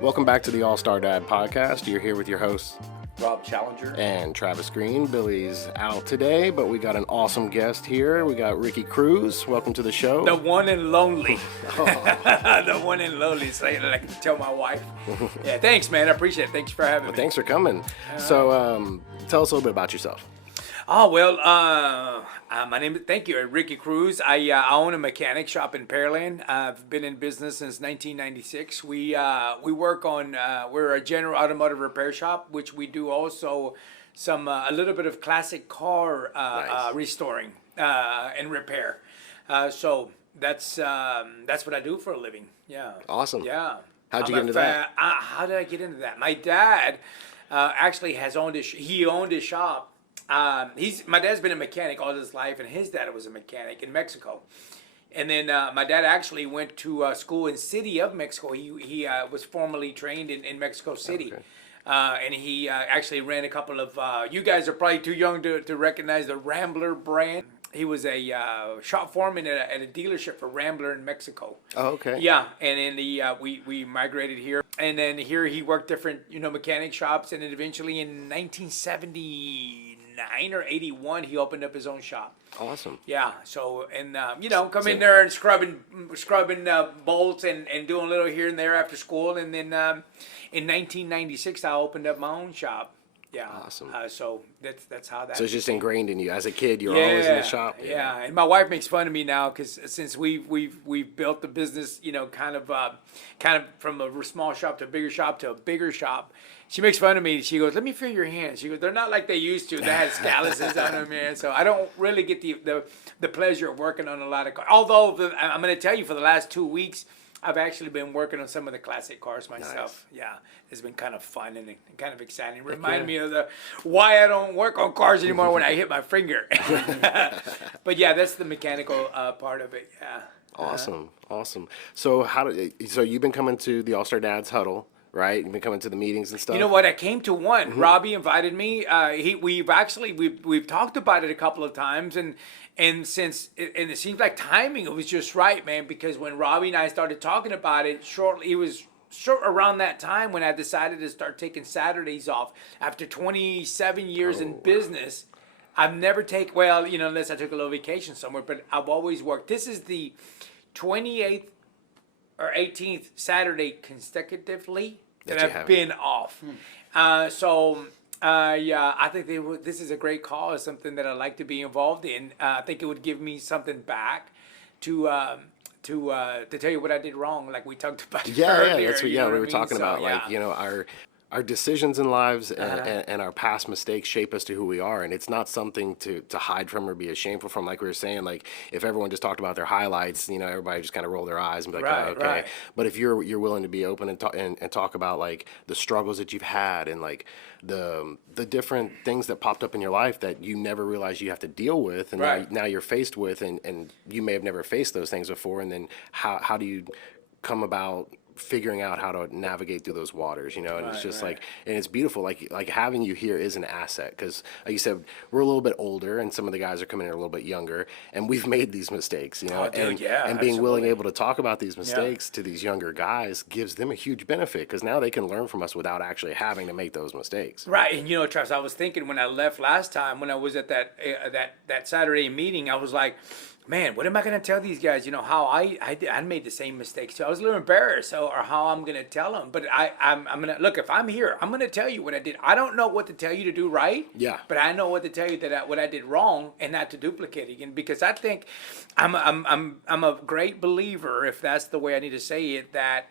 Welcome back to the All-Star Dad Podcast. You're here with your hosts, Rob Challenger and Travis Green. Billy's out today, but we got an awesome guest here. We got Ricky CRUZ. Welcome to the show. the one and lonely. The one and lonely. Say it like I tell my wife. Yeah, thanks, man. I appreciate it. Thanks for having me. Thanks for coming. So, tell us a little bit about yourself. Oh, well, my name is, thank you, Ricky CRUZ. I own a mechanic shop in Pearland. I've been in business since 1996. We work on, we're a general automotive repair shop, which we do also some, a little bit of classic car Nice. restoring and repair. So that's what I do for a living. Yeah. Awesome. Yeah. How'd you get into that? How did I get into that? My dad actually has owned he owned his shop. My dad's been a mechanic all his life, and his dad was a mechanic in Mexico. And then my dad actually went to school in City of Mexico. He was formerly trained in Mexico City. Okay. And he actually ran a couple of, you guys are probably too young to recognize the Rambler brand. He was a shop foreman at a dealership for Rambler in Mexico. Oh, okay. Yeah, and then we migrated here, and then here he worked different mechanic shops, and then eventually in 1979 or 81 he opened up his own shop. Awesome. Yeah, so and come in there and scrubbing bolts and doing a little here and there after school, and then in 1996 I opened up my own shop. Yeah. Awesome. So that's how that. So it's just ingrained in you. As a kid, you were always in the shop. Yeah, and my wife makes fun of me now because since we've built the business, kind of from a small shop to a bigger shop to a bigger shop. She makes fun of me. She goes, "Let me feel your hands." She goes, "They're not like they used to. They had calluses on them, man." So I don't really get the pleasure of working on a lot of cars. Although I'm going to tell you, for the last 2 weeks, I've actually been working on some of the classic cars myself. Nice. Yeah, it's been kind of fun and kind of exciting. Remind me of why I don't work on cars anymore when I hit my finger. But yeah, that's the mechanical part of it. Yeah. Awesome. So so you've been coming to the All-Star Dads Huddle, right? You've been coming to the meetings and stuff. You know what? I came to one. Robbie invited me. We've talked about it a couple of times, and it seems like timing. It was just right, man. Because when Robbie and I started talking about it, it was around that time when I decided to start taking Saturdays off after 27 years in business. I've never unless I took a little vacation somewhere, but I've always worked. This is the 28th or 18th Saturday consecutively that I've been off. I think this is a great cause, something that I'd like to be involved in. I think it would give me something back to tell you what I did wrong, like we talked about earlier. That's what we were talking about. Our decisions in lives and our past mistakes shape us to who we are, and it's not something to hide from or be shameful from. Like we were saying, like if everyone just talked about their highlights, everybody just kind of roll their eyes and be like, Right, oh, okay. right. But if you're willing to be open and talk about like the struggles that you've had and like the different things that popped up in your life that you never realized you have to deal with, and Right. now you're faced with, and you may have never faced those things before, and then how do you come about figuring out how to navigate through those waters, and it's just right. and it's beautiful. Like having you here is an asset because, like you said, we're a little bit older, and some of the guys are coming in a little bit younger, and we've made these mistakes, dude, and being absolutely. willing able to talk about these mistakes to these younger guys gives them a huge benefit because now they can learn from us without actually having to make those mistakes. Right, and Travis, I was thinking when I left last time, when I was at that Saturday meeting, I was like, man, what am I going to tell these guys? How I made the same mistakes too. I was a little embarrassed, or how I'm going to tell them. But I'm going to look. If I'm here, I'm going to tell you what I did. I don't know what to tell you to do right. Yeah. But I know what to tell you what I did wrong, and not to duplicate again. Because I think I'm a great believer, if that's the way I need to say it, that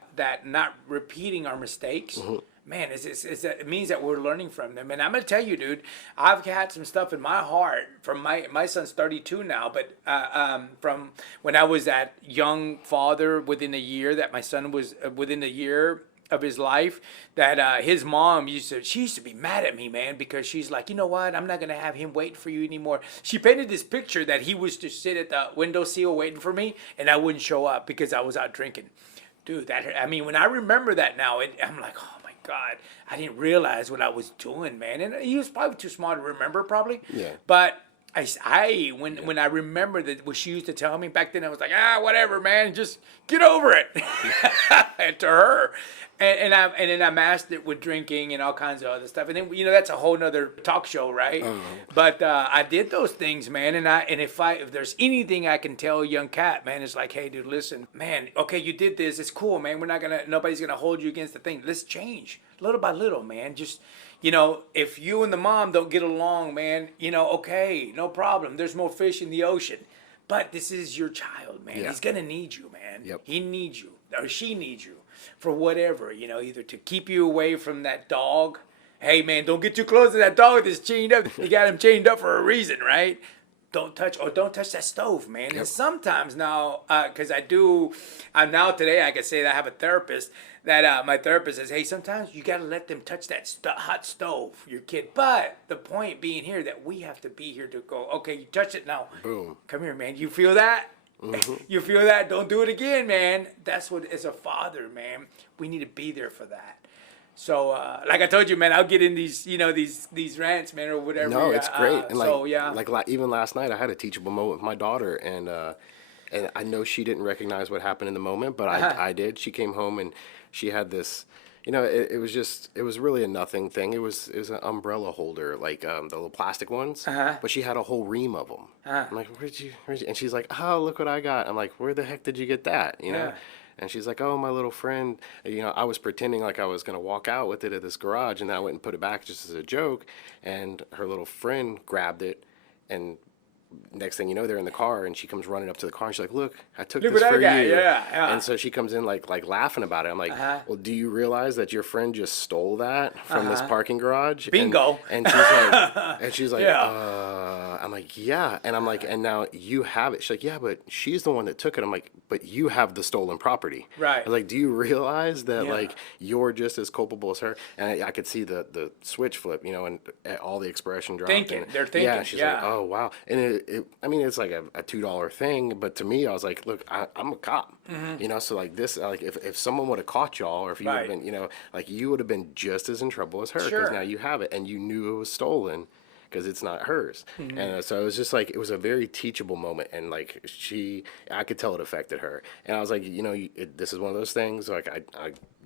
not repeating our mistakes. Man, it means that we're learning from them. And I'm going to tell you, dude, I've had some stuff in my heart from my son's 32 now, but from when I was that young father within a year, that my son was within a year of his life, that his mom used to be mad at me, man, because she's like, you know what, I'm not going to have him wait for you anymore. She painted this picture that he was to sit at the windowsill waiting for me, and I wouldn't show up because I was out drinking. Dude, when I remember that now, I'm like, oh my God, I didn't realize what I was doing, man. And he was probably too small to remember, probably. Yeah. But When I remember that what she used to tell me back then, I was like, whatever, man, just get over it. And to her, and then I masked it with drinking and all kinds of other stuff. And then that's a whole nother talk show, right? But I did those things, man. And if there's anything I can tell a young cat, man, it's like, hey, dude, listen, man. Okay, you did this. It's cool, man. Nobody's gonna hold you against the thing. Let's change little by little, man. Just. If you and the mom don't get along, man, okay, no problem. There's more fish in the ocean. But this is your child, man. He's going to need you, man. Yep. He needs you, or she needs you for whatever, either to keep you away from that dog. Hey, man, don't get too close to that dog that's chained up. You got him chained up for a reason, right? Don't touch that stove, man. Yep. And sometimes now, because now today I can say that I have a therapist that my therapist says, hey, sometimes you got to let them touch that hot stove, your kid. But the point being here that we have to be here to go, okay, you touch it now. Boom. Come here, man. You feel that? Mm-hmm. You feel that? Don't do it again, man. That's what, as a father, man, we need to be there for that. So, like I told you, man, I'll get in these, these rants, man, or whatever. No, it's great. And like even last night, I had a teachable moment with my daughter, and I know she didn't recognize what happened in the moment, but I did. She came home and she had this, it was really a nothing thing. It was an umbrella holder, like the little plastic ones, but she had a whole ream of them. I'm like, where'd you? And she's like, oh, look what I got. I'm like, where the heck did you get that? And she's like, oh, my little friend, I was pretending like I was going to walk out with it at this garage, and I went and put it back just as a joke. And her little friend grabbed it, and next thing you know, they're in the car, and she comes running up to the car, and she's like, look, I took this for you. Yeah. And so she comes in like laughing about it. I'm like, well, do you realize that your friend just stole that from this parking garage? Bingo. And she's like, I'm like, yeah. And I'm like, and now you have it. She's like, yeah, but she's the one that took it. I'm like, but you have the stolen property. Right. I'm like, do you realize that like you're just as culpable as her? And I could see the switch flip, and all the expression drop. They're thinking. Yeah. She's like, oh wow. And it's like a $2 thing, but to me, I was like, look, I'm a cop, so like this, like if someone would have caught y'all, or if you would have been, like you would have been just as in trouble as her, because now you have it and you knew it was stolen because it's not hers. And so it was just like, it was a very teachable moment, and like I could tell it affected her. And I was like, this is one of those things, like I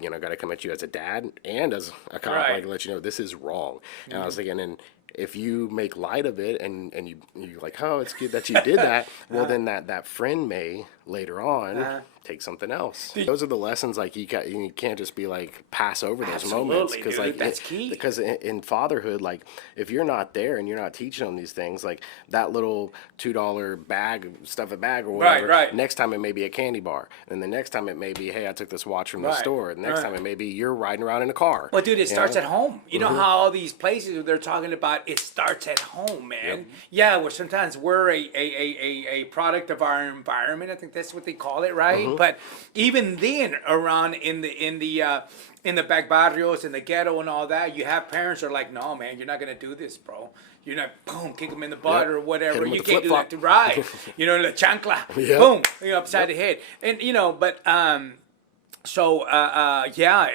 got to come at you as a dad and as a cop, like let you know this is wrong. And I was thinking, and if you make light of it and you like, oh, it's good that you did that, well, then that friend may later on take something else. Those are the lessons, like you can't just be like pass over those moments, because like that's key. Because in fatherhood, like if you're not there and you're not teaching them these things, like that little $2 bag, stuff a bag or whatever, next time it may be a candy bar, and the next time it may be, hey, I took this watch from the store. The next time it may be you're riding around in a car. Well, dude, it starts at home. You know how all these places they're talking about, it starts at home, man. Yeah, sometimes we're a product of our environment. I think that's what they call it, right? But even then, around in the back barrios, in the ghetto and all that, you have parents who are like, no, man, you're not gonna do this, bro. You're not, boom, kick them in the butt or whatever. You can't do that, right? The chancla, boom, upside the head, and but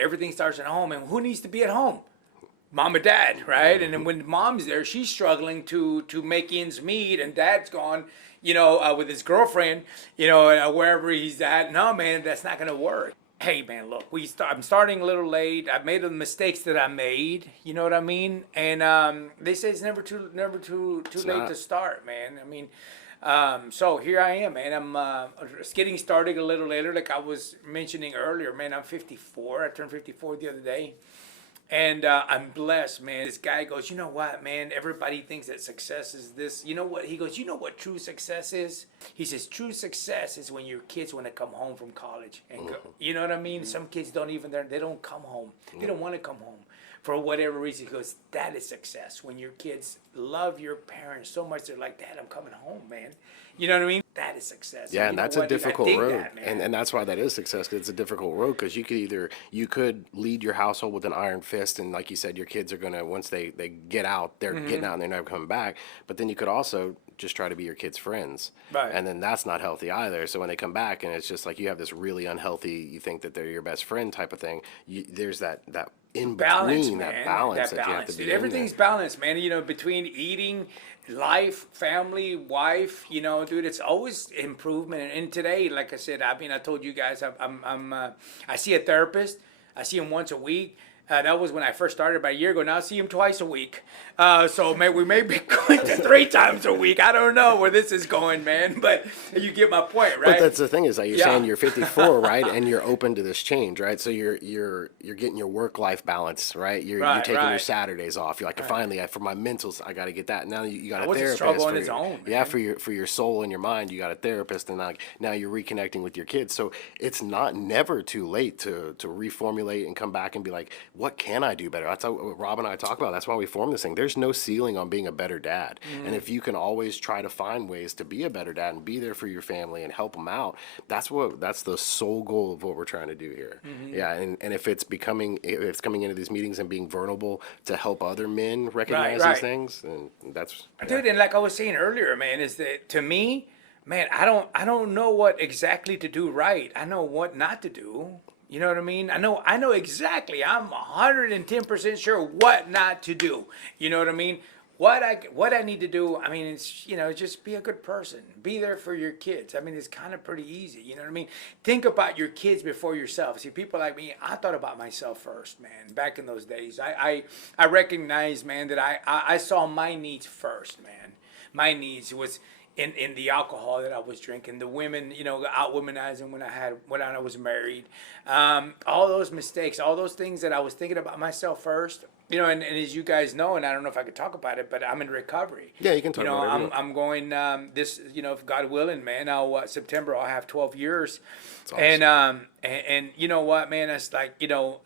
everything starts at home, and who needs to be at home? Mom and dad, right? And then when mom's there, she's struggling to make ends meet, and dad's gone, with his girlfriend, wherever he's at. No, man, that's not gonna work. Hey, man, look, I'm starting a little late. I've made the mistakes that I made. You know what I mean? And they say it's never too late to start, man. I mean, so here I am, man. I'm just getting started a little later, like I was mentioning earlier, man. I'm 54. I turned 54 the other day. And I'm blessed, man. This guy goes, you know what, man? Everybody thinks that success is this. You know what? He goes, you know what true success is? He says, true success is when your kids want to come home from college and go. You know what I mean? Some kids don't come home. They don't want to come home for whatever reason. He goes, that is success. When your kids love your parents so much, they're like, Dad, I'm coming home, man. You know what I mean? That is success. Yeah, and that's a difficult road. And that's why that is success, because it's a difficult road, because you could lead your household with an iron fist, and like you said, your kids are going to, once they get out, they're getting out and they're never coming back. But then you could also just try to be your kids' friends. Right. And then that's not healthy either. So when they come back and it's just like you have this really unhealthy, you think that they're your best friend type of thing, there's that in Balance, between, man. that balance that you have balance, to be dude. Everything's balanced, man. You know, between eating, life, family, wife. You know, dude, it's always improvement. And today, like I said, I mean, I told you guys, I see a therapist. I see him once a week. That was when I first started about a year ago. Now I see him twice a week. So we may be going to 3 times a week. I don't know where this is going, man. But you get my point, right? But that's the thing is that you're Yeah. saying you're 54, right? And you're open to this change, right? So you're getting your work-life balance, right? You're taking your Saturdays off. You're like, finally, for my mentals, I got to get that. Now you got a therapist. Struggle on its own, Yeah, for your soul and your mind, you got a therapist, and now you're reconnecting with your kids. So it's never too late to reformulate and come back and be like, what can I do better? That's what Rob and I talk about. That's why we formed this thing. There's no ceiling on being a better dad. And if you can always try to find ways to be a better dad and be there for your family and help them out, that's the sole goal of what we're trying to do here. Yeah, and if it's coming into these meetings and being vulnerable to help other men recognize these things, then that's dude. And like I was saying earlier, man, is that to me, man, I don't know what exactly to do right. I know what not to do. You know what I mean? I know exactly. I'm 110% sure what not to do. You know what I mean? What I need to do, I mean, it's, just be a good person. Be there for your kids. I mean, it's kind of pretty easy. You know what I mean? Think about your kids before yourself. See, people like me, I thought about myself first, man. Back in those days, I recognize, man, that I saw my needs first, man. My needs was in the alcohol that I was drinking, the women, out womanizing when I was married, all those mistakes, all those things that I was thinking about myself first, and as you guys know, and I don't know if I could talk about it, but I'm in recovery. Yeah, you can talk about it. I'm going this, if God willing, man, September I'll have 12 years. That's awesome. And you know what, man, it's like,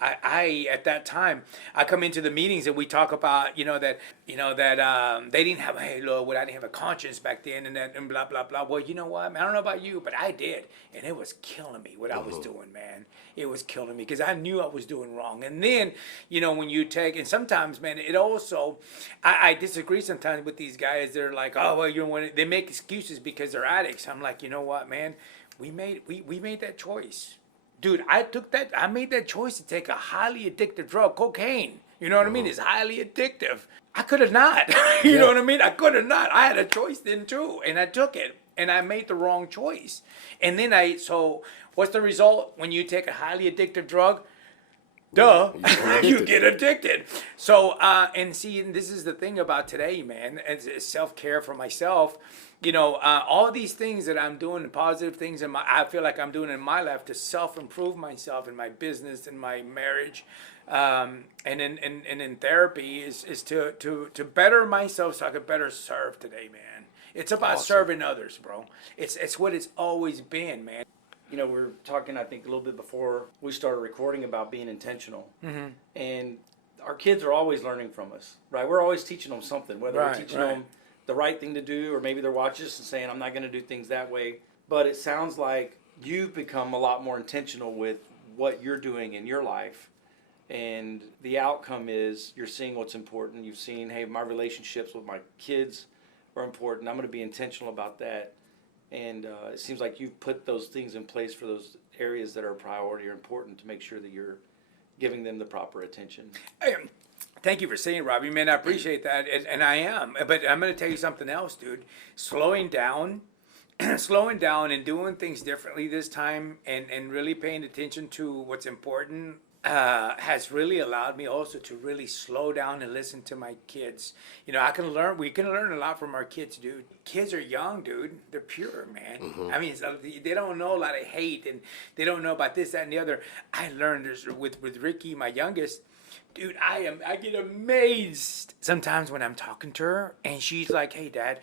I at that time, I come into the meetings and we talk about, that they didn't have, hey, Lord, I didn't have a conscience back then and blah, blah, blah. Well, you know what, man, I don't know about you, but I did. And it was killing me what I was doing, man. It was killing me because I knew I was doing wrong. And then, when you take, and sometimes, man, it also, I disagree sometimes with these guys. They're like, oh, well, they make excuses because they're addicts. I'm like, you know what, man, we made that choice. Dude, I made that choice to take a highly addictive drug, cocaine. You know what I mean? It's highly addictive. I could have not. You know what I mean? I could have not. I had a choice then too, and I took it, and I made the wrong choice. And then so what's the result when you take a highly addictive drug? Duh, you get addicted. So, and this is the thing about today, man. It's self-care for myself. All of these things that I'm doing, positive things I feel like I'm doing in my life to self-improve myself in my business, in my marriage, and in therapy is to better myself so I could better serve today, man. It's about serving others, bro. It's what it's always been, man. We were talking, I think, a little bit before we started recording about being intentional. Mm-hmm. And our kids are always learning from us, right? We're always teaching them something, whether we're teaching them the right thing to do, or maybe they're watching us and saying, I'm not going to do things that way. But it sounds like you've become a lot more intentional with what you're doing in your life. And the outcome is you're seeing what's important. You've seen, hey, my relationships with my kids are important. I'm going to be intentional about that. And it seems like you've put those things in place for those areas that are a priority or important to make sure that you're giving them the proper attention. Thank you for saying, Robbie. Man, I appreciate that, and I am. But I'm going to tell you something else, dude. Slowing down and doing things differently this time and really paying attention to what's important has really allowed me also to really slow down and listen to my kids. We can learn a lot from our kids, dude. Kids are young, dude. They're pure, man. Mm-hmm. I mean, they don't know a lot of hate, and they don't know about this, that, and the other. I learned this with Ricky, my youngest. Dude, I get amazed sometimes when I'm talking to her and she's like, hey, Dad,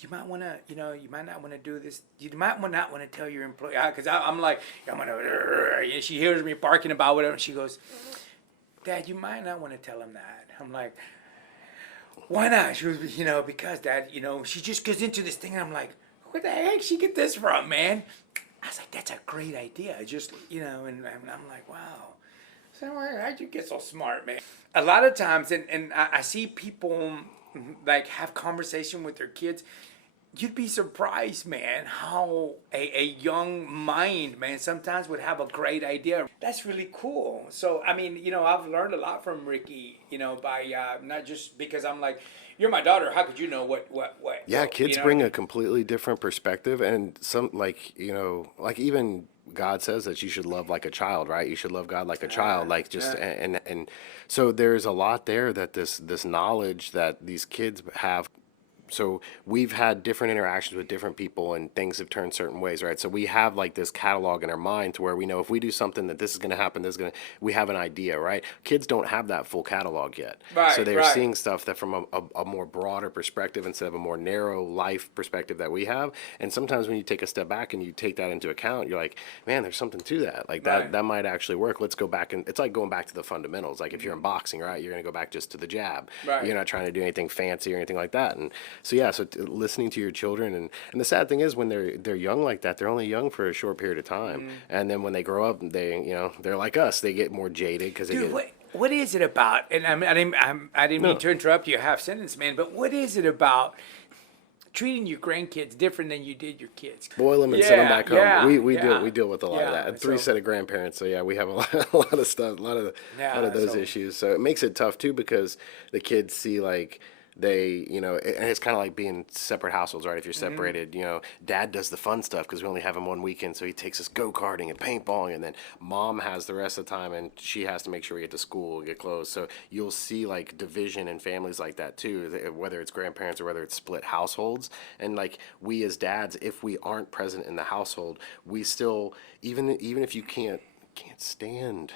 you might want to, you might not want to do this. You might not want to tell your employee, because I'm like, I'm going to, she hears me barking about whatever. And she goes, Dad, you might not want to tell him that. I'm like, why not? She was, because Dad, she just goes into this thing. And I'm like, where the heck she get this from, man? I was like, that's a great idea. Just, and I'm like, wow. How'd you get so smart, man? A lot of times, and I see people like have conversation with their kids, you'd be surprised, man, how a young mind, man, sometimes would have a great idea. That's really cool. So, I mean, I've learned a lot from Ricky, by not just because I'm like, you're my daughter. How could you know what? Yeah, kids bring a completely different perspective, and some like even God says that you should love like a child, right? You should love God like a child, like just and so there's a lot there that this knowledge that these kids have. So we've had different interactions with different people and things have turned certain ways, right? So we have like this catalog in our mind to where we know if we do something that this is going to happen, we have an idea, right? Kids don't have that full catalog yet. Right, so they're right. seeing stuff that from a more broader perspective instead of a more narrow life perspective that we have. And sometimes when you take a step back and you take that into account, you're like, man, there's something to that. Like that might actually work. Let's go back, and it's like going back to the fundamentals. Like if you're in boxing, right, you're going to go back just to the jab. Right. You're not trying to do anything fancy or anything like that. And so yeah, listening to your children, and the sad thing is when they're young like that, they're only young for a short period of time, and then when they grow up, they're like us, they get more jaded because they Dude, get. What is it about? And I didn't mean to interrupt you half sentence, man. But what is it about treating your grandkids different than you did your kids? Boil them and send them back home. Yeah, We deal with a lot of that. And three set of grandparents, so yeah, we have a lot of stuff, a lot of those issues. So it makes it tough too because the kids see like. And it's kind of like being separate households, right? If you're separated, dad does the fun stuff because we only have him one weekend, so he takes us go-karting and paintballing, and then mom has the rest of the time, and she has to make sure we get to school and get clothes. So you'll see like division in families like that too, whether it's grandparents or whether it's split households. And like we as dads, if we aren't present in the household, we still, even if you can't stand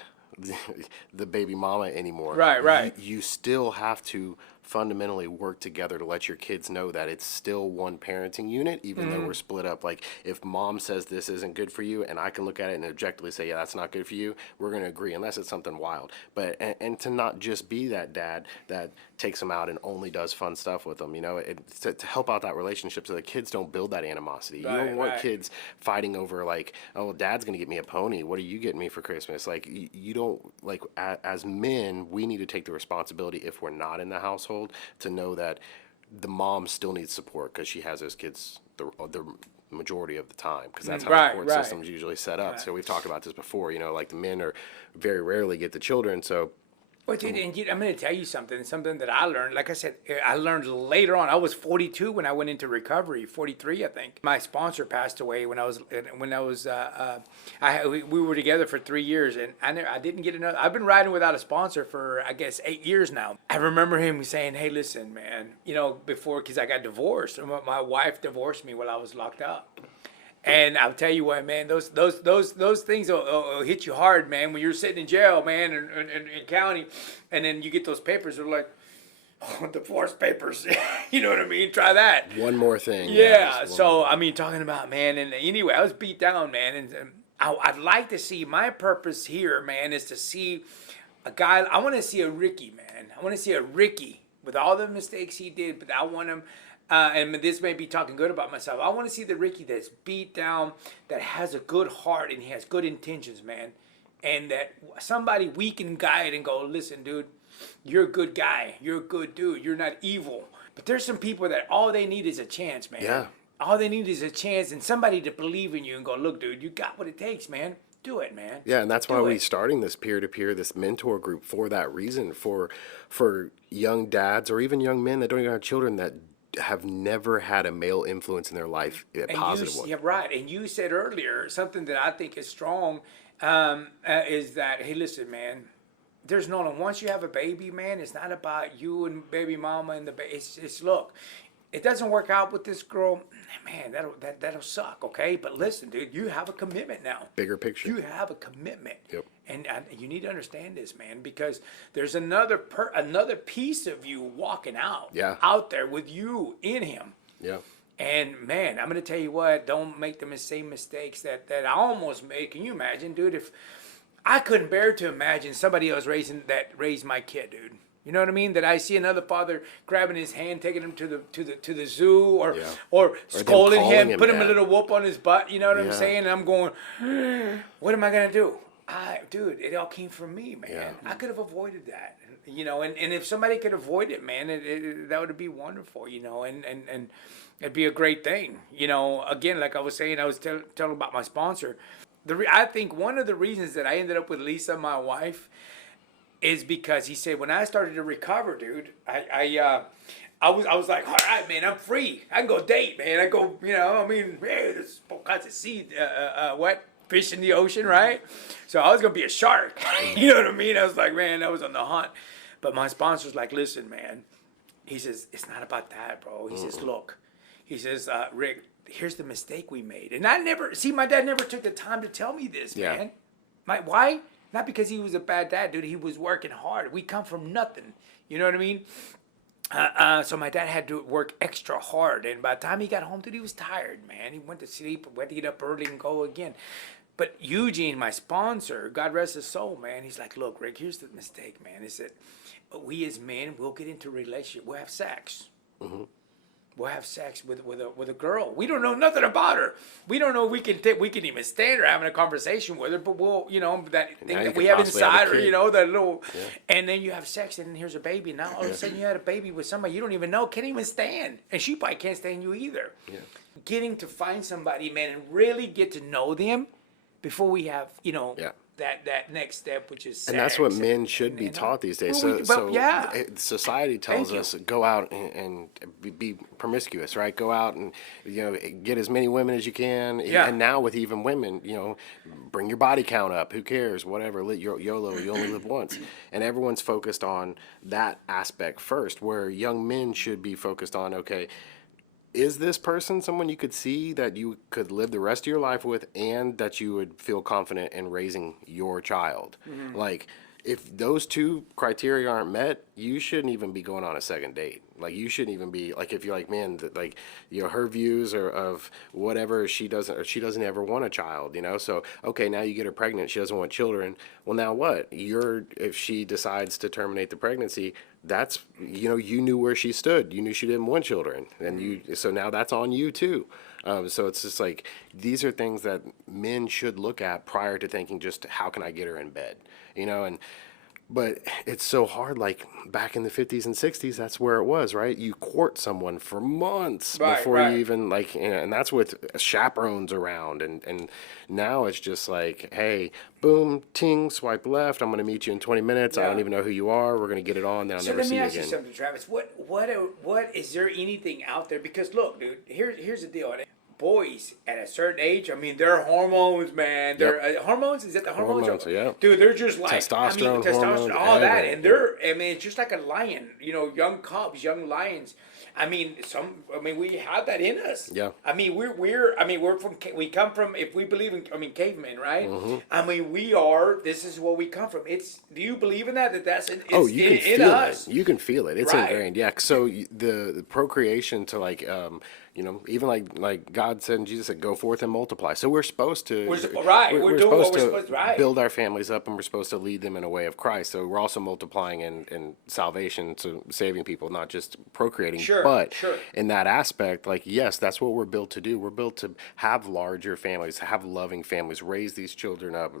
the baby mama anymore, right. You still have to fundamentally work together to let your kids know that it's still one parenting unit, even though we're split up. Like if mom says this isn't good for you, and I can look at it and objectively say, yeah, that's not good for you, we're going to agree, unless it's something wild. But and to not just be that dad that takes them out and only does fun stuff with them, to help out that relationship so the kids don't build that animosity. You don't want kids fighting over like, oh, well, dad's going to get me a pony, what are you getting me for Christmas? Like you don't, like as men, we need to take the responsibility if we're not in the household to know that the mom still needs support because she has those kids the majority of the time, because that's how the court system's usually set up. So we've talked about this before, like the men are very rarely get the children. So Well, dude, and I'm going to tell you something that I learned. Like I said, I learned later on. I was 42 when I went into recovery, 43, I think. My sponsor passed away when we were together for 3 years, and I didn't get another. I've been riding without a sponsor for, I guess, 8 years now. I remember him saying, hey, listen, man, before, because I got divorced. My wife divorced me while I was locked up. And I'll tell you what, man, those things will hit you hard, man, when you're sitting in jail, man, in county, and then you get those papers. They're like, divorce papers. You know what I mean? Try that. One more thing. Yeah. So, I mean, talking about, man, and anyway, I was beat down, man. And I'd like to see, my purpose here, man, is to see a guy. I want to see a Ricky, man. I want to see a Ricky with all the mistakes he did, but I want him. And this may be talking good about myself. I want to see the Ricky that's beat down, that has a good heart, and he has good intentions, man. And that somebody we can guide and go, listen, dude, you're a good guy. You're a good dude. You're not evil. But there's some people that all they need is a chance, man. Yeah. All they need is a chance and somebody to believe in you and go, look, dude, you got what it takes, man. Do it, man. Yeah, and that's why we're starting this peer-to-peer, this mentor group for that reason, for young dads or even young men that don't even have children that have never had a male influence in their life, a positive one. Yeah, right. And you said earlier something that I think is strong, is that, hey, listen, man, there's no one. Once you have a baby, man, it's not about you and baby mama and the baby. It's look, it doesn't work out with this girl, man, that'll suck, okay? But listen, dude, you have a commitment now. Bigger picture. You have a commitment. Yep. And you need to understand this, man, because there's another piece of you walking out, out there with you in him. Yeah. And man, I'm gonna tell you what, don't make the same mistakes that I almost made. Can you imagine, dude? If I couldn't bear to imagine somebody else raised my kid, dude. You know what I mean? That I see another father grabbing his hand, taking him to the zoo, or scolding him, put him a little whoop on his butt. You know what I'm saying? And I'm going, what am I gonna do? Dude, it all came from me, man. Yeah. I could have avoided that, and if somebody could avoid it, man, that would be wonderful, and it'd be a great thing, again, like I was saying, I was telling about my sponsor. I think one of the reasons that I ended up with Lisa, my wife, is because he said, when I started to recover, dude, I was like, all right, man, I'm free. I can go date, man. I go, hey, there's all kinds of fish in the ocean, right? So I was going to be a shark. You know what I mean? I was like, man, I was on the hunt. But my sponsor's like, listen, man. He says, it's not about that, bro. He says, look. He says, Rick, here's the mistake we made. And my dad never took the time to tell me this, man. Why? Not because he was a bad dad, dude. He was working hard. We come from nothing. You know what I mean? So my dad had to work extra hard. And by the time he got home, dude, he was tired, man. He went to sleep, went to get up early and go again. But Eugene, my sponsor, God rest his soul, man, he's like, look, Rick, here's the mistake, man. He said, we as men, we'll get into a relationship. We'll have sex. Mm-hmm. We'll have sex with a girl. We don't know nothing about her. We don't know if we can even stand her having a conversation with her. But we'll, that thing that we have inside her, that little. Yeah. And then you have sex, and then here's a baby. Now all of a sudden you had a baby with somebody you don't even know, can't even stand, and she probably can't stand you either. Yeah. Getting to find somebody, man, and really get to know them before we have, that next step, which is sex. And that's what men should be taught these days. Society tells us go out and be promiscuous, right? Go out and get as many women as you can. Yeah. And now with even women, bring your body count up. Who cares? Whatever. YOLO. You only live once. And everyone's focused on that aspect first, where young men should be focused on, okay, is this person someone you could see that you could live the rest of your life with and that you would feel confident in raising your child? Mm-hmm. Like, if those two criteria aren't met, you shouldn't even be going on a second date. Like, you shouldn't even be, like, if you're like, man, her views are of whatever, she doesn't ever want a child, So, okay, now you get her pregnant, she doesn't want children. Well, now what? If she decides to terminate the pregnancy, that's, you knew where she stood. You knew she didn't want children. And so now that's on you too. So it's just like, these are things that men should look at prior to thinking just, how can I get her in bed? But it's so hard, like back in the 50s and 60s, that's where it was, right? You court someone for months before you even, and that's with chaperones around. And now it's just like, hey, boom, ting, swipe left. I'm going to meet you in 20 minutes. Yeah. I don't even know who you are. We're going to get it on. Then I'll never see you again. So let me ask you something, Travis. What is there anything out there? Because look, dude, here's the deal. Boys at a certain age, I mean, their hormones, man. They're hormones. Is it the hormones? Yeah. Dude, they're just like testosterone, hormones, all that, and it's just like a lion. Young cubs, young lions. I mean, we have that in us. Yeah. I mean, we come from, if we believe in, cavemen, right? Mm-hmm. I mean, this is where we come from. Do you believe in that? That's in us. You can feel it. It's ingrained. Yeah. So the procreation to even like God said and Jesus said, go forth and multiply. So we're supposed to. We're doing what we're supposed to build our families up, and we're supposed to lead them in a way of Christ. So we're also multiplying in salvation, so saving people, not just procreating. But in that aspect, yes, that's what we're built to do. We're built to have larger families, have loving families, raise these children up,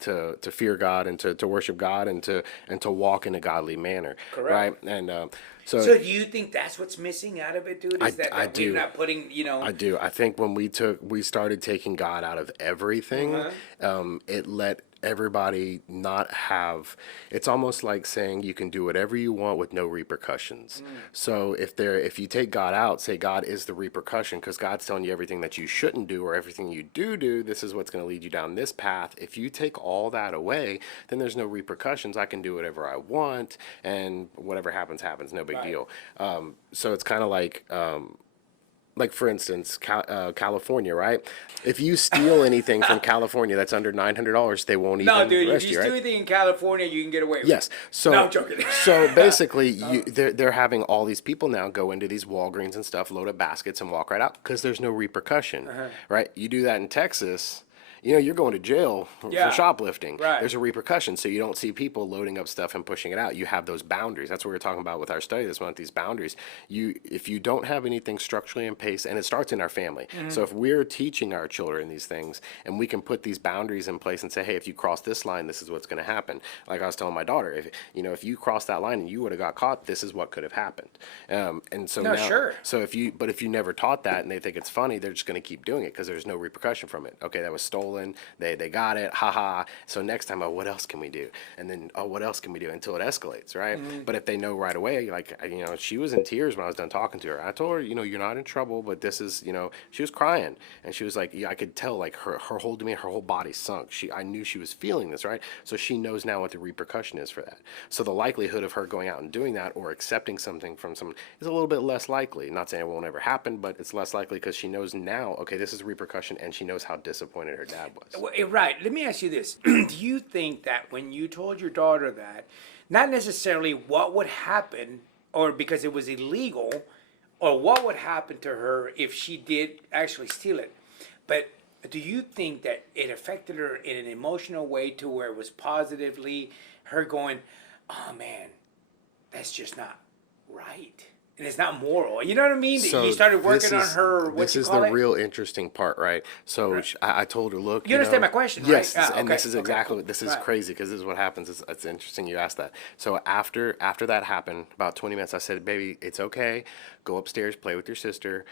to fear God and to worship God and to walk in a godly manner. Correct. Right. And so do you think that's what's missing out of it, dude? I do. We're not putting, I do. I think when we started taking God out of everything, it let everybody not have. It's almost like saying you can do whatever you want with no repercussions. So if you take God out, say God is the repercussion, because God's telling you everything that you shouldn't do or everything you do. This is what's going to lead you down this path. If you take all that away, then there's no repercussions. I can do whatever I want, and whatever happens, no big deal. So it's kind of like for instance, California, right? If you steal anything from California that's under $900, they won't even arrest you, right? If you steal anything in California, you can get away with it. Yes. So, no, I'm joking. So basically, they're having all these people now go into these Walgreens and stuff, load up baskets, and walk right out because there's no repercussion, right? You do that in Texas, you're going to jail for shoplifting. Right. There's a repercussion. So you don't see people loading up stuff and pushing it out. You have those boundaries. That's what we're talking about with our study this month, these boundaries. If you don't have anything structurally in place, and it starts in our family. So if we're teaching our children these things, and we can put these boundaries in place and say, hey, if you cross this line, this is what's going to happen. Like I was telling my daughter, if you cross that line and you would have got caught, this is what could have happened. And so so if you never taught that and they think it's funny, they're just going to keep doing it because there's no repercussion from it. Okay, that was stolen. They got it. Haha. So next time, what else can we do? And then, what else can we do until it escalates, right? But if they know right away, like, she was in tears when I was done talking to her. I told her, you're not in trouble, but this is, she was crying. And she was like, I could tell, like, her whole demeanor, her whole body sunk. I knew she was feeling this, right? So she knows now what the repercussion is for that. So the likelihood of her going out and doing that or accepting something from someone is a little bit less likely. Not saying it won't ever happen, but it's less likely because she knows now, okay, this is a repercussion, and she knows how disappointed her dad was. Well, right. Let me ask you this. Do you think that when you told your daughter that, not necessarily what would happen, or because it was illegal, or what would happen to her if she did actually steal it, but do you think that it affected her in an emotional way to where it was positively her going, oh man, that's just not right? And it's not moral. You know what I mean? So you started working on her, this is the real interesting part, right? So I told her, look, you understand my question, right? Yes, and okay, this is exactly, this is crazy because this is what happens. It's interesting you asked that. So after that happened, about 20 minutes, I said, baby, it's okay. Go upstairs, play with your sister,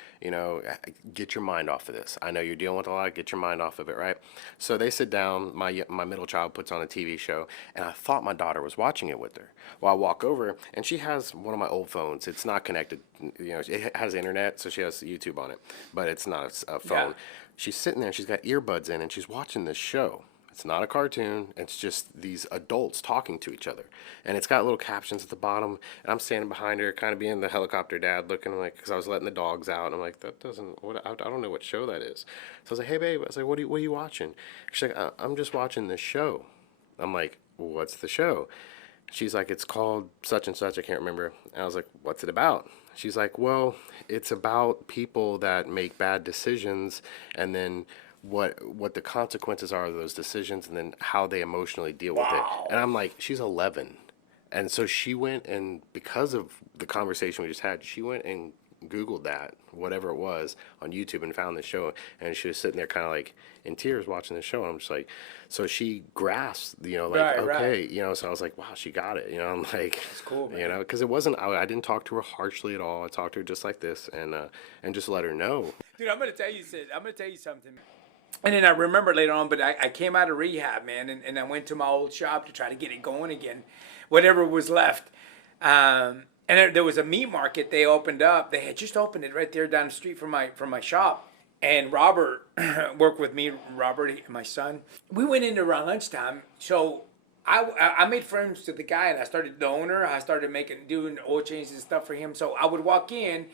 get your mind off of this. I know you're dealing with a lot, get your mind off of it, right? So they sit down, my middle child puts on a TV show, and I thought my daughter was watching it with her. Well, I walk over, and she has one of my old phones. It's not connected, it has internet, so she has YouTube on it, but it's not a phone. Yeah. She's sitting there, and she's got earbuds in, and she's watching this show. It's not a cartoon. It's just these adults talking to each other. And it's got little captions at the bottom. And I'm standing behind her, kind of being the helicopter dad, looking like, because I was letting the dogs out. And I'm like, I don't know what show that is. So I was like, hey, babe. I was like, what are you watching? She's like, I'm just watching this show. I'm like, what's the show? She's like, it's called such and such. I can't remember. And I was like, what's it about? She's like, well, it's about people that make bad decisions and then what the consequences are of those decisions and then how they emotionally deal with it. And I'm like, she's 11. And so she went, and because of the conversation we just had, she went and Googled that, whatever it was, on YouTube and found the show. And she was sitting there kind of like in tears watching the show. And I'm just like, so she grasped, okay, so I was like, wow, she got it. I'm like, it's cool, man. Because it wasn't, I didn't talk to her harshly at all. I talked to her just like this and just let her know. Dude, I'm going to tell you something. And then I remember later on, but I came out of rehab, man, and I went to my old shop to try to get it going again, whatever was left. And there was a meat market they opened up. They had just opened it right there down the street from my shop. And Robert worked with me, Robert, my son. We went in around lunchtime. So I made friends to the guy, and I started the owner. I started doing oil changes and stuff for him. So I would walk in,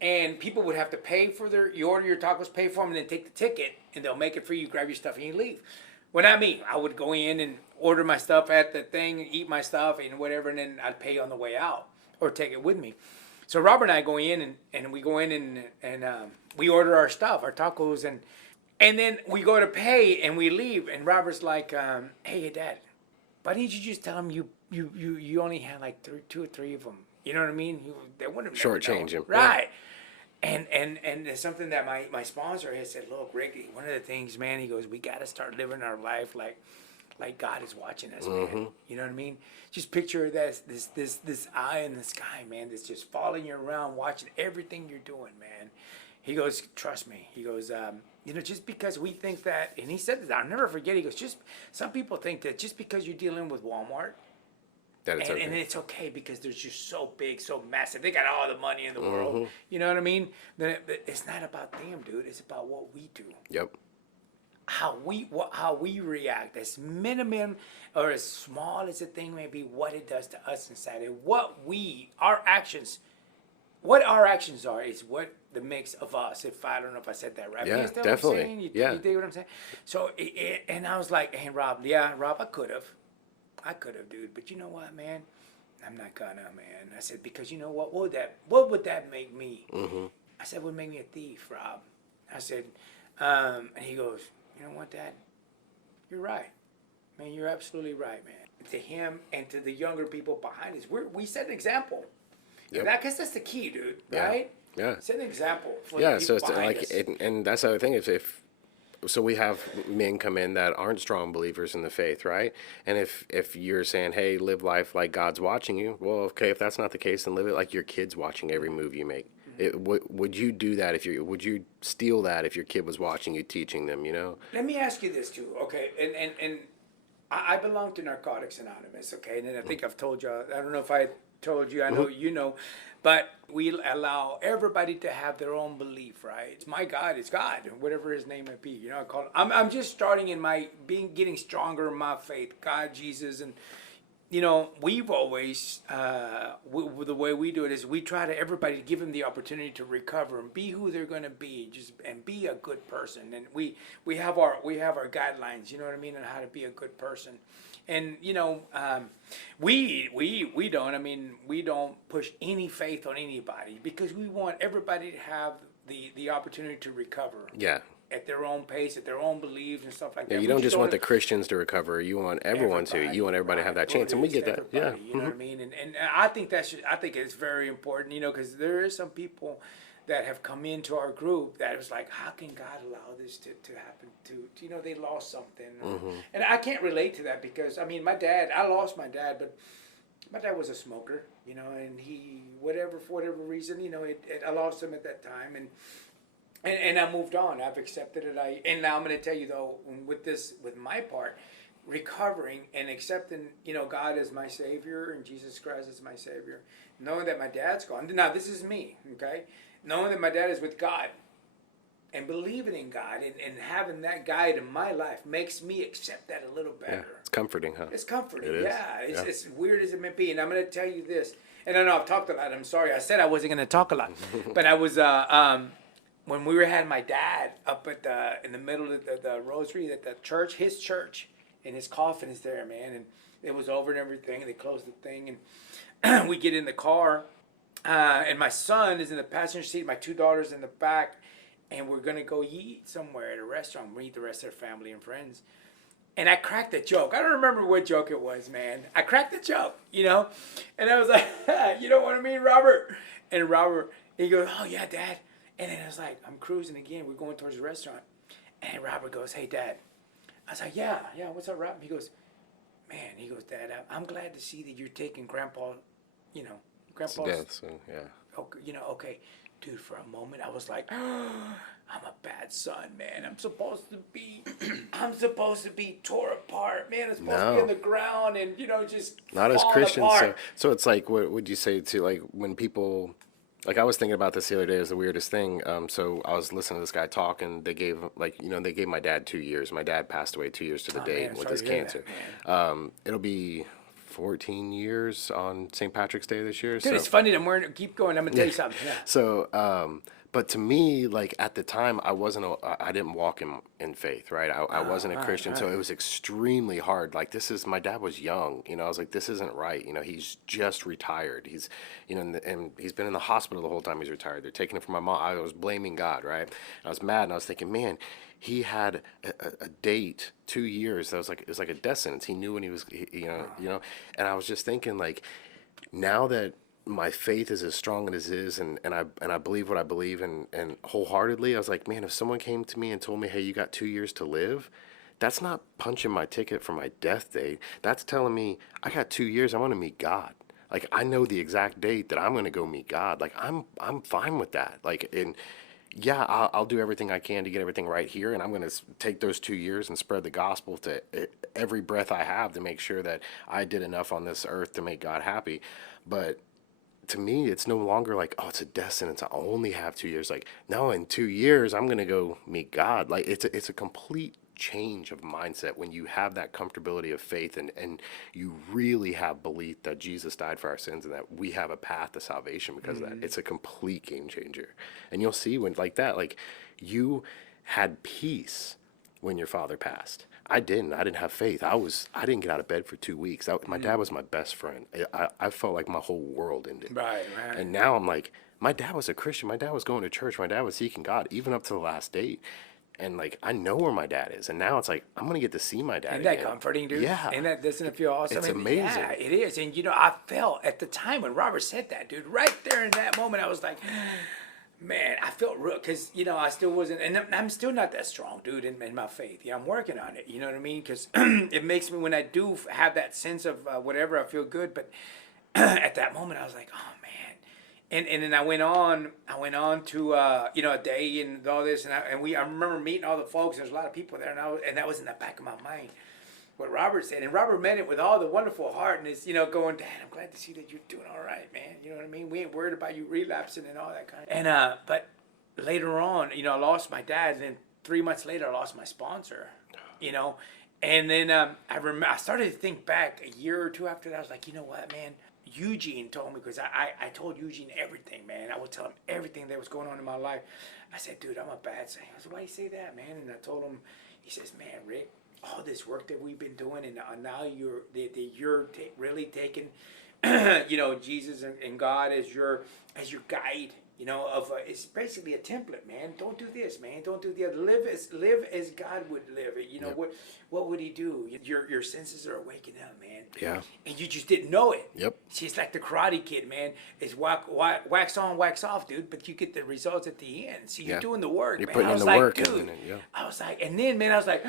and people would have to pay for you order your tacos, pay for them, and then take the ticket, and they'll make it for you, grab your stuff, and you leave. Well, not me. I would go in and order my stuff at the thing, eat my stuff, and whatever, and then I'd pay on the way out or take it with me. So Robert and I go in, and we go in, and we order our stuff, our tacos, and then we go to pay, and we leave, and Robert's like, hey, Dad, why didn't you just tell him you only had like two or three of them? You know what I mean? They wouldn't have shortchange him. Right. Yeah. And it's something that my sponsor has said, look, Rick, one of the things, man, he goes, we got to start living our life like God is watching us, man. You know what I mean? Just picture this eye in the sky, man, that's just following you around, watching everything you're doing, man. He goes, trust me. He goes, just because we think that, and he said that, I'll never forget, he goes, just some people think that just because you're dealing with Walmart, and it's okay because they're just so big, so massive. They got all the money in the world. You know what I mean? Then it's not about them, dude. It's about what we do. Yep. How we react, as minimum or as small as the thing may be, what it does to us inside, and our actions are is what the mix of us. If I don't know if I said that right. Yeah, you understand definitely. What I'm saying? You dig what I'm saying? So and I was like, hey, Rob, I could have, dude. But you know what, man? I'm not gonna, man. I said, because you know what? What would that make me? I said, it would make me a thief, Rob. I said, and he goes, you know what, Dad? You're right. Man, you're absolutely right, man. To him and to the younger people behind us, we set an example. Yep. And I guess that's the key, dude, Yeah. right? Yeah. Set an example for the Yeah, people so it's behind like, us. and that's the other thing. If so, we have men come in that aren't strong believers in the faith, right? And if you're saying, hey, live life like God's watching you, well, okay, if that's not the case, then live it like your kid's watching every move you make. Would you do that if would you steal that if your kid was watching you, teaching them? Let me ask you this too, okay? And I belong to Narcotics Anonymous, okay? And then I think I've told you. I don't know if I told you. I know you know, but we allow everybody to have their own belief, right? It's my God, it's God, whatever His name might be. I call it. I'm just starting in my getting stronger in my faith, God, Jesus, and we've always the way we do it is we try to everybody to give them the opportunity to recover and be who they're going to be, and be a good person. And we have our guidelines, you know what I mean, on how to be a good person. And we don't. I mean, we don't push any faith on anybody because we want everybody to have the opportunity to recover. Yeah. At their own pace, at their own beliefs and stuff like that. Yeah, you don't just want the Christians to recover. You want everyone to. You want everybody to have that chance, and we get that. Yeah, you know what I mean. And I think I think it's very important. Because there is some people that have come into our group that was like, how can God allow this to happen to they lost something, and I can't relate to that because I mean I lost my dad, but my dad was a smoker, and he for whatever reason, I lost him at that time, and I moved on. I've accepted it. And now I'm going to tell you though, with my part, recovering and accepting, God as my Savior and Jesus Christ as my Savior, knowing that my dad's gone. Now this is me, okay? Knowing that my dad is with God, and believing in God, and having that guide in my life makes me accept that a little better. Yeah, it's comforting, huh? It's comforting. It is. Yeah, it's weird as it may be, and I'm going to tell you this. And I know I've talked a lot. I'm sorry. I said I wasn't going to talk a lot, but I was. When we had my dad up in the middle of the rosary at the church, his church, and his coffin is there, man, and it was over and everything, and they closed the thing, and we get in the car, and my son is in the passenger seat, my two daughters in the back, and we're going to go eat somewhere at a restaurant, meet the rest of their family and friends. And I cracked a joke. I don't remember what joke it was, man. I cracked the joke, and I was like, you know what I mean, Robert? And Robert, he goes, oh, yeah, Dad. And then I was like, I'm cruising again. We're going towards the restaurant. And Robert goes, hey, Dad. I was like, yeah, what's up, Rob? He goes, Dad, I'm glad to see that you're taking Grandpa's. Death, so, yeah. Okay, okay. Dude, for a moment, I was like, I'm a bad son, man. I'm supposed to be tore apart, man. I'm supposed to be on the ground and, just not as Christians. Apart. So it's like, what would you say to, like, when people... Like, I was thinking about this the other day. It was the weirdest thing. So I was listening to this guy talk, and they gave my dad 2 years. My dad passed away 2 years to the date with his cancer. It'll be 14 years on St. Patrick's Day this year. Dude, it's funny. Keep going. I'm going to tell you something. Yeah. So, but to me, like, at the time, I didn't walk in faith, right? I wasn't a Christian, so it was extremely hard. Like, my dad was young, I was like, this isn't right. He's just retired. He's, and he's been in the hospital the whole time he's retired. They're taking it from my mom. I was blaming God, right? I was mad, and I was thinking, man, he had a date 2 years. That was like, it was like a death sentence. He knew when he was, and I was just thinking, like, now that my faith is as strong as it is, and I believe what I believe, and wholeheartedly, I was like, man, if someone came to me and told me, hey, you got 2 years to live, that's not punching my ticket for my death date. That's telling me I got 2 years. I want to meet God. Like, I know the exact date that I'm going to go meet God. Like, I'm fine with that. Like, and yeah, I'll do everything I can to get everything right here, and I'm going to take those 2 years and spread the gospel to every breath I have to make sure that I did enough on this earth to make God happy. But to me, it's no longer like, oh, it's a death sentence. I only have 2 years. Like, no, in 2 years, I'm going to go meet God. Like, it's a complete change of mindset when you have that comfortability of faith and you really have belief that Jesus died for our sins and that we have a path to salvation because of that. It's a complete game changer. And you'll see when like that, like, you had peace when your father passed. I didn't have faith. I didn't get out of bed for 2 weeks. My dad was my best friend. I felt like my whole world ended. Right. And now I'm like, my dad was a Christian. My dad was going to church. My dad was seeking God, even up to the last date. And like, I know where my dad is, and now it's like, I'm gonna get to see my dad Isn't that again. comforting, dude? Yeah. And that doesn't it feel awesome? It's And amazing. Yeah, it is. And I felt at the time when Robert said that, dude, right there in that moment, I was like, man, I felt real, because I still wasn't, and I'm still not that strong, dude, in my faith. I'm working on it. You know what I mean? Because it makes me, when I do have that sense of whatever, I feel good. But at that moment, I was like, oh man. And then I went on to a day and all this, and I remember meeting all the folks. There's a lot of people there, and that was in the back of my mind what Robert said. And Robert meant it with all the wonderful heart, and it's going, Dad, I'm glad to see that you're doing all right, man. You know what I mean? We ain't worried about you relapsing and all that kind of. And but later on, I lost my dad, and then 3 months later, I lost my sponsor. And then I started to think back a year or two after that. I was like, you know what, man? Eugene told me, because I told Eugene everything, man. I would tell him everything that was going on in my life. I said, dude, I'm a bad saint. I said, why you say that, man? And I told him, he says, man, Rick, all this work that we've been doing, and now you're really taking, Jesus and God as your guide. It's basically a template, man. Don't do this, man. Don't do the other. Live as God would live. Yep. What would He do? Your senses are awakening up, man. Yeah. And you just didn't know it. Yep. See, it's like the Karate Kid, man. It's wax on, wax off, dude. But you get the results at the end. See, you're doing the work, You're man. putting I in was the like, work, dude. and then, yeah. I was like, and then, man, I was like,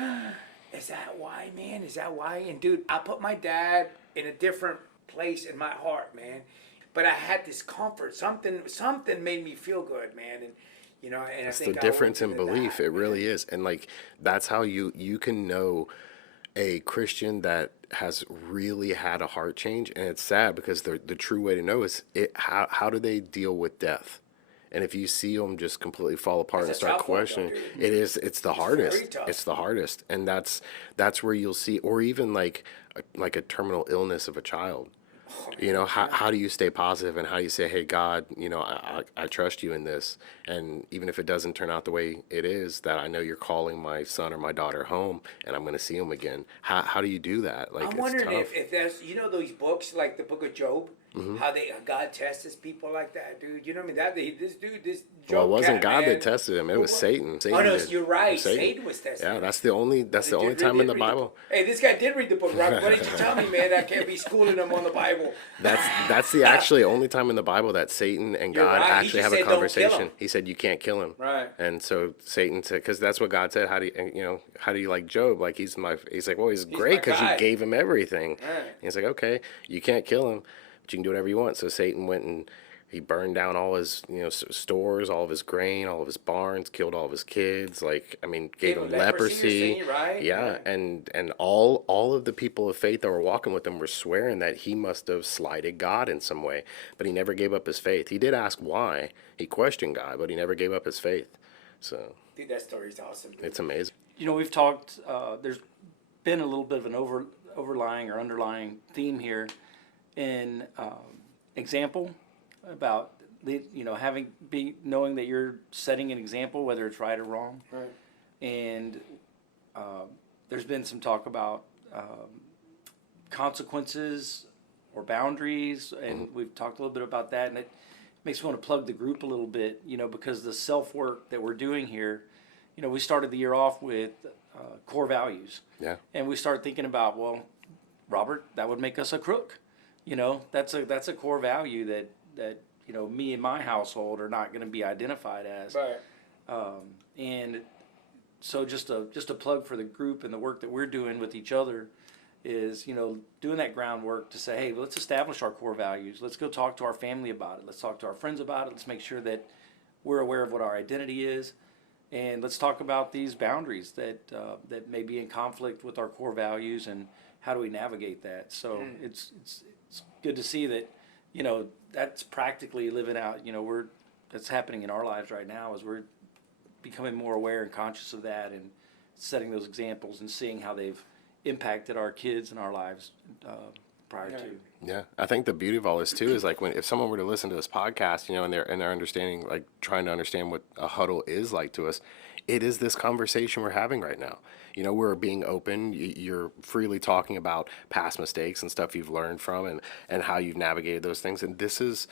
is that why, man? Is that why? And dude, I put my dad in a different place in my heart, man. But I had this comfort. Something made me feel good, man. And and It's I think the difference in belief. That, it really is. And like, that's how you can know a Christian that has really had a heart change. And it's sad, because the true way to know is how do they deal with death? And if you see them just completely fall apart and start questioning, it's the hardest. It's the hardest. And that's where you'll see, or even like a terminal illness of a child. How do you stay positive, and how do you say, hey, God, I trust you in this, and even if it doesn't turn out the way it is, that I know you're calling my son or my daughter home, and I'm going to see him again. How do you do that? Like, I'm wondering it's tough. if that's those books like the Book of Job, how God tests people like that, dude. You know what I mean? This Job. Well, it wasn't God man. that tested him. It was Satan. Oh no, did. you're right. Satan Was testing. Yeah, that's the only time in the Bible. Hey, this guy did read the book, Robert. Why didn't you tell me, man? I can't be schooling him on the Bible. That's the actually only time in the Bible that Satan and God right. actually have a Don't kill conversation. him. He said you can't kill him. Right. And so Satan said, because that's what God said. How do you like Job? Like he's like, well, he's great because you gave him everything. Right. And he's like, okay, you can't kill him, but you can do whatever you want. So Satan went and he burned down all his stores, all of his grain, all of his barns, killed all of his kids. Gave him leprosy. Right? Yeah, Right. And all of the people of faith that were walking with him were swearing that he must have slighted God in some way, but he never gave up his faith. He did ask why. He questioned God, but he never gave up his faith. So Dude, that story's awesome. Dude. it's amazing. We've talked. There's been a little bit of an overlying or underlying theme here in example about knowing that you're setting an example, whether it's right or wrong. Right. And there's been some talk about consequences or boundaries, and we've talked a little bit about that, and it makes me want to plug the group a little bit, because the self-work that we're doing here, we started the year off with core values. Yeah. And we started thinking about, well, Robert, that would make us a crook. That's a core value that me and my household are not going to be identified as. Right. And so just a plug for the group and the work that we're doing with each other is, doing that groundwork to say, hey, let's establish our core values. Let's go talk to our family about it. Let's talk to our friends about it. Let's make sure that we're aware of what our identity is. And let's talk about these boundaries that may be in conflict with our core values, and how do we navigate that. So it's good to see that, that's practically living out, that's happening in our lives right now, as we're becoming more aware and conscious of that, and setting those examples and seeing how they've impacted our kids and our lives prior to. Yeah, I think the beauty of all this too is like if someone were to listen to this podcast, and they're understanding, like trying to understand what a huddle is like to us, it is this conversation we're having right now. We're being open. You're freely talking about past mistakes and stuff you've learned from, and how you've navigated those things. And this is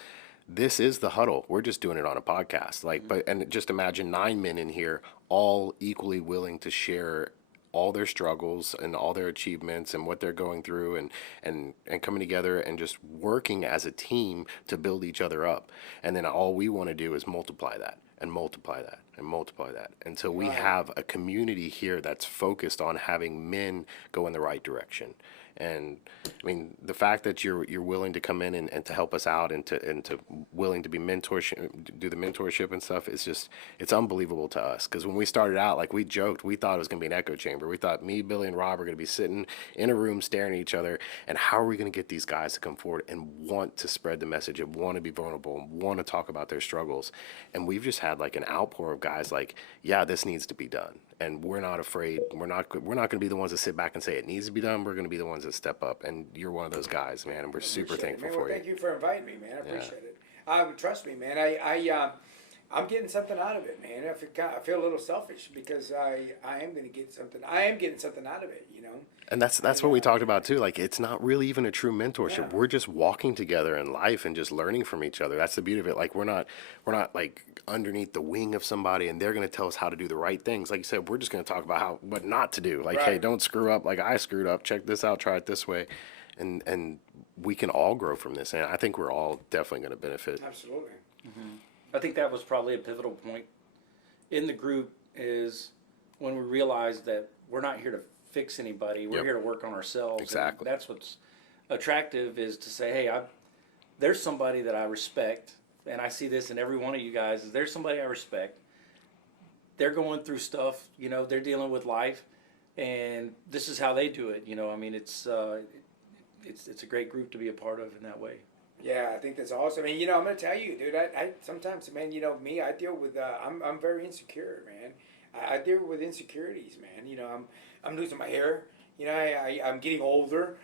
this is the Huddle. We're just doing it on a podcast. Like, but, and just imagine 9 men in here, all equally willing to share all their struggles and all their achievements and what they're going through, and coming together and just working as a team to build each other up. And then all we want to do is multiply that and multiply that and multiply that until we have a community here that's focused on having men go in the right direction. And I mean, the fact that you're willing to come in and to help us out and to willing to be mentorship, do the mentorship and stuff, is just, it's unbelievable to us. Because when we started out, like, we joked, we thought it was going to be an echo chamber. We thought me, Billy, and Rob are going to be sitting in a room staring at each other. And how are we going to get these guys to come forward and want to spread the message and want to be vulnerable and want to talk about their struggles? And we've just had like an outpour of guys like, yeah, this needs to be done. And we're not afraid. We're not going to be the ones that sit back and say it needs to be done. We're going to be the ones that step up. And you're one of those guys, man. And we're super thankful for you. Thank you for inviting me, man. I appreciate it. Trust me, man. I'm getting something out of it, man. I feel a little selfish because I am going to get something. I am getting something out of it, you know. And that's what we talked about too. Like, it's not really even a true mentorship. Yeah. We're just walking together in life and just learning from each other. That's the beauty of it. Like, we're not like underneath the wing of somebody and they're going to tell us how to do the right things. Like you said, we're just going to talk about what not to do. Like, hey, don't screw up. Like, I screwed up. Check this out. Try it this way. And we can all grow from this. And I think we're all definitely going to benefit. Absolutely. Mm-hmm. I think that was probably a pivotal point in the group, is when we realized that we're not here to fix anybody. We're here to work on ourselves. Exactly. And that's what's attractive, is to say, hey, there's somebody that I respect, and I see this in every one of you guys. There's somebody I respect. They're going through stuff, you know, they're dealing with life, and this is how they do it. You know, I mean, it's a great group to be a part of in that way. Yeah, I think that's awesome. And, you know, I'm going to tell you, dude, I sometimes, man, you know, me, I deal with, I'm very insecure, man. I deal with insecurities, man. You know, I'm losing my hair. You know, I'm getting older.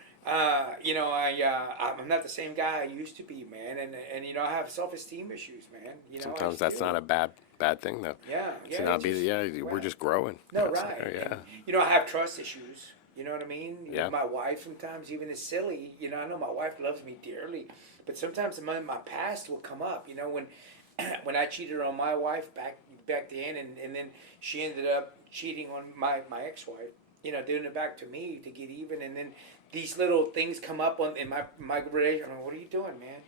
You know, I'm not the same guy I used to be, man. And you know, I have self-esteem issues, man. You know, sometimes that's not a bad thing, though. Yeah. To not be, we're just growing. No, right. Yeah. And, you know, I have trust issues. You know what I mean? Yeah. My wife sometimes even is silly. You know, I know my wife loves me dearly, but sometimes my past will come up. You know, when I cheated on my wife back then, and then she ended up cheating on my ex-wife. You know, doing it back to me to get even, and then these little things come up in my relationship. I'm like, what are you doing, man?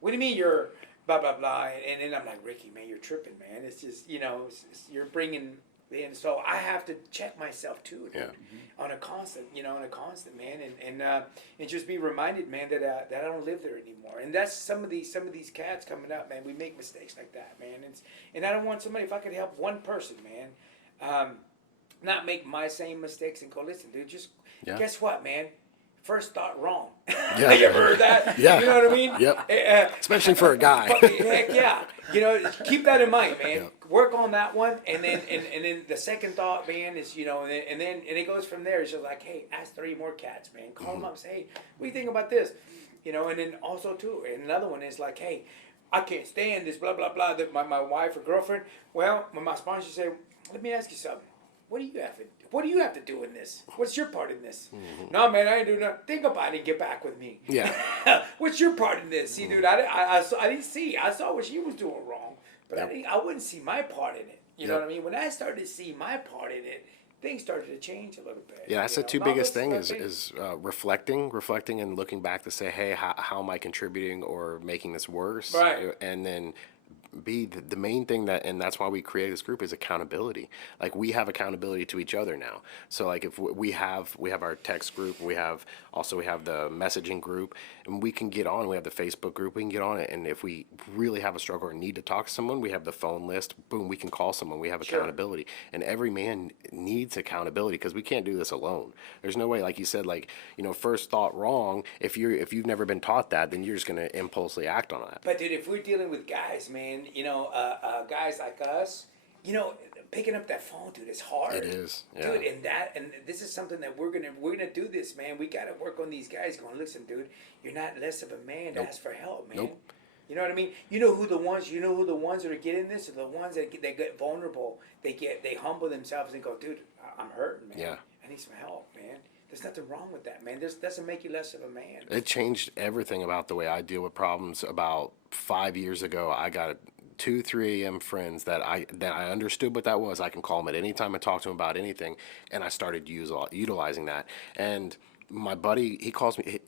What do you mean you're blah blah blah? And then I'm like, Ricky, man, you're tripping, man. It's just, you know, you're bringing. And so I have to check myself too, dude, on a constant, man, and just be reminded, man, that I don't live there anymore. And that's some of these cats coming up, man. We make mistakes like that, man. And I don't want somebody, if I could help one person, man, not make my same mistakes and go, listen, dude, just guess what, man. First thought wrong. Yeah. You ever heard that? Yeah. You know what I mean? Yep. Especially for a guy. Heck yeah. You know, keep that in mind, man. Yeah. Work on that one, and then the second thought, man, is, you know, and it goes from there. It's just like, hey, ask 3 more cats, man. Call them up, say, hey, what do you think about this? You know, and then also too, and another one is like, hey, I can't stand this, blah blah blah. That my wife or girlfriend. Well, when my sponsor say, let me ask you something. What do you have to do in this? What's your part in this? Mm-hmm. No, man, I ain't doing nothing. Think about it and get back with me. Yeah. What's your part in this? See, dude, I didn't see. I saw what she was doing wrong, but I wouldn't see my part in it. You know what I mean? When I started to see my part in it, things started to change a little bit. Yeah, that's the two biggest thing is reflecting and looking back to say, hey, how am I contributing or making this worse? Right. And then the main thing and that's why we created this group, is accountability. Like, we have accountability to each other now. So like, if we have our text group, we have the messaging group, and we can get on. We have the Facebook group, we can get on it, and if we really have a struggle or need to talk to someone, we have the phone list. Boom, we can call someone. We have accountability. And every man needs accountability, because we can't do this alone. There's no way, like you said, like, you know, first thought wrong. If you've never been taught that, then you're just gonna impulsively act on that. But dude, if we're dealing with guys, man, you know, guys like us, you know, picking up that phone, dude, it's hard. It is, yeah. Dude, and this is something that we're gonna do this, man. We gotta work on these guys. Going, listen, dude, you're not less of a man to ask for help, man. Nope. You know what I mean? You know who the ones that are getting this are the ones that get vulnerable. They humble themselves and go, dude, I'm hurting, man. Yeah. I need some help, man. There's nothing wrong with that, man. This doesn't make you less of a man. It changed everything about the way I deal with problems, about 5 years ago, I got 2-3 a.m. friends that I understood what that was. I can call them at any time and talk to them about anything, and I started utilizing that. And my buddy, he calls me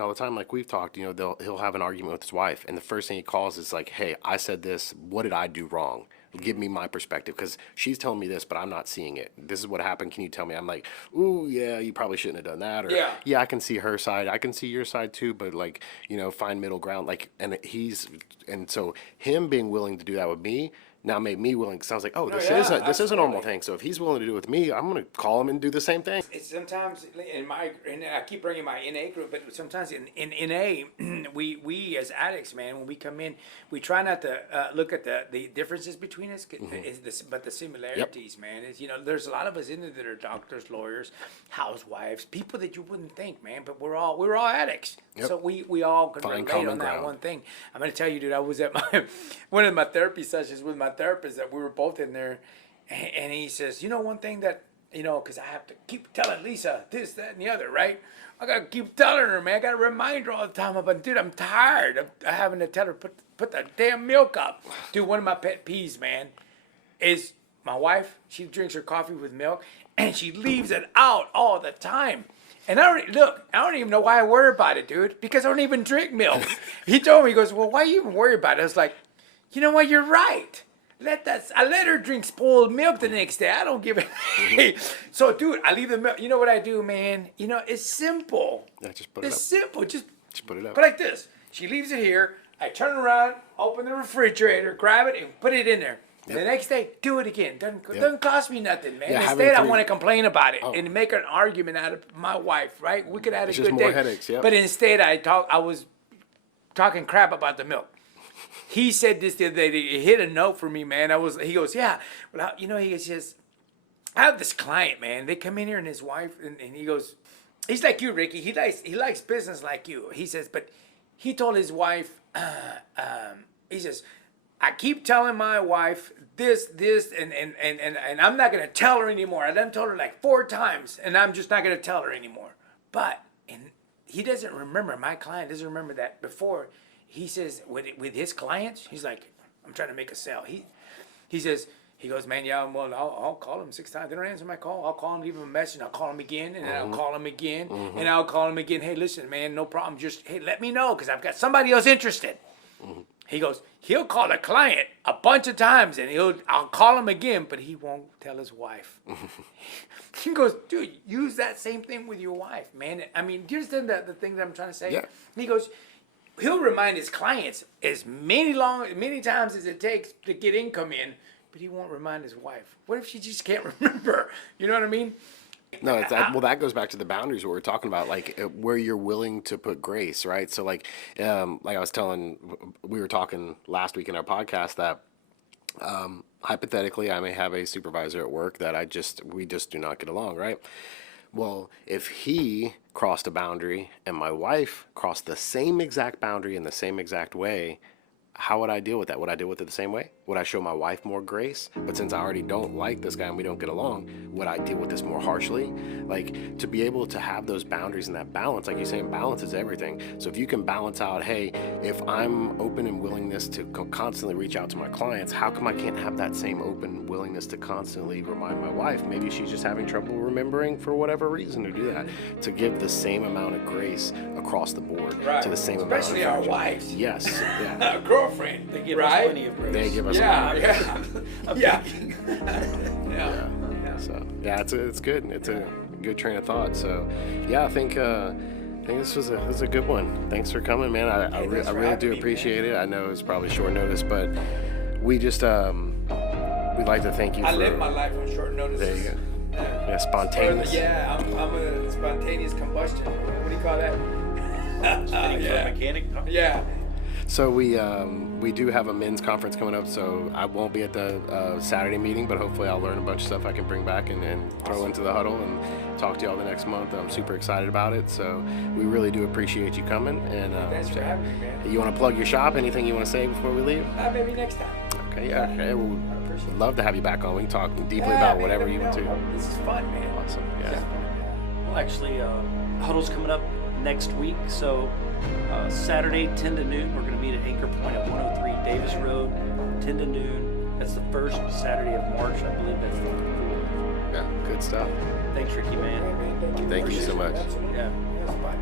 all the time, like we've talked. You know, he'll have an argument with his wife, and the first thing he calls is like, "Hey, I said this. What did I do wrong? Give me my perspective, because she's telling me this, but I'm not seeing it. This is what happened. Can you tell me?" I'm like, "Ooh, yeah, you probably shouldn't have done that." Or, yeah, I can see her side. I can see your side too, but like, you know, find middle ground. Like, and so him being willing to do that with me now made me willing, because I was like, oh, this is a normal thing. So if he's willing to do it with me, I'm going to call him and do the same thing. It's sometimes and I keep bringing my NA group, but sometimes in NA, we as addicts, man, when we come in, we try not to look at the differences between us, but the similarities, man. Is, you know, there's a lot of us in there that are doctors, lawyers, housewives, people that you wouldn't think, man, but we're all addicts. Yep. So we all can relate on that one thing. I'm going to tell you, dude, I was at one of my therapy sessions with my therapist that we were both in there, and he says, you know, one thing that, you know, because I have to keep telling Lisa this, that, and the other, right? I got to keep telling her, man. I got to remind her all the time. But, dude, I'm tired of having to tell her, put the damn milk up. Dude, one of my pet peeves, man, is my wife, she drinks her coffee with milk, and she leaves it out all the time. And I don't even know why I worry about it, dude, because I don't even drink milk. He told me, he goes, well, why you even worry about it? I was like, you know what, you're right. I let her drink spoiled milk the next day. I don't give it. So, dude, I leave the milk. You know what I do, man? You know, it's simple. Yeah, just put it up. It's simple. Just put it up. But like this. She leaves it here. I turn around, open the refrigerator, grab it, and put it in there. Yep. The next day, do it again. Doesn't cost me nothing, man. Yeah, instead, I want to complain about it and make an argument out of my wife, right? We could have a good day. More headaches, yep. But instead, I was talking crap about the milk. He said this the other day. He hit a note for me, man. He goes, yeah. Well, you know, he says, I have this client, man. They come in here and his wife, and he goes, he's like you, Ricky. He likes business like you. He says, but he told his wife, he says, I keep telling my wife this, and I'm not gonna tell her anymore. I done told her like 4 times, and I'm just not gonna tell her anymore. But he doesn't remember. My client doesn't remember that before. He says with his clients, he's like, I'm trying to make a sale. He says, he goes, man, yeah, well, I'll call him 6 times. They don't answer my call. I'll call him, leave him a message. I'll call him again, and then I'll call him again, and I'll call him again. Hey, listen, man, no problem. Just, hey, let me know, because I've got somebody else interested. He goes, he'll call the client a bunch of times, and I'll call him again, but he won't tell his wife. He goes, dude, use that same thing with your wife, man. I mean, do you understand the thing that I'm trying to say? Yeah. He goes, he'll remind his clients as many times as it takes to get income in, but he won't remind his wife. What if she just can't remember? You know what I mean? No, that goes back to the boundaries what we're talking about, like where you're willing to put grace, right? So like I was we were talking last week in our podcast that hypothetically I may have a supervisor at work that we just do not get along, right? Well, if he crossed a boundary and my wife crossed the same exact boundary in the same exact way, how would I deal with that? Would I deal with it the same way? Would I show my wife more grace? But since I already don't like this guy and we don't get along, would I deal with this more harshly? Like, to be able to have those boundaries and that balance, like you're saying, balance is everything. So if you can balance out, hey, if I'm open and willingness to constantly reach out to my clients, how come I can't have that same open willingness to constantly remind my wife? Maybe she's just having trouble remembering for whatever reason to do that. To give the same amount of grace across the board to the same amount of especially our wives. Yes. Yeah. Girlfriend. They give us plenty of grace. They give us Yeah. So yeah, it's good. It's a good train of thought. So yeah, I think this was a good one. Thanks for coming, man. I really do appreciate it. I know it's probably short notice, but we just we'd like to thank you. I live my life on short notice. There you go. Yeah, spontaneous. Yeah, I'm a spontaneous combustion. What do you call that? Mechanic. Yeah. So we do have a men's conference coming up, so I won't be at the Saturday meeting, but hopefully I'll learn a bunch of stuff I can bring back and throw into the huddle and talk to y'all the next month. I'm super excited about it, so we really do appreciate you coming. And thanks for having me, man. You want to plug your shop? Anything you want to say before we leave? Maybe next time. Okay, yeah, okay. We'd love to have you back on. We can talk deeply about whatever you want to. This is fun, man. Awesome, yeah. Well, actually, Huddle's coming up next week. So Saturday, 10 to noon, we're going to meet at Anchor Point at 103 Davis Road, 10 to noon. That's the first Saturday of March. I believe that's the 4th. Yeah, good stuff. Thanks, Ricky, man. Thank you so much. Absolutely. Yeah. Yes, bye.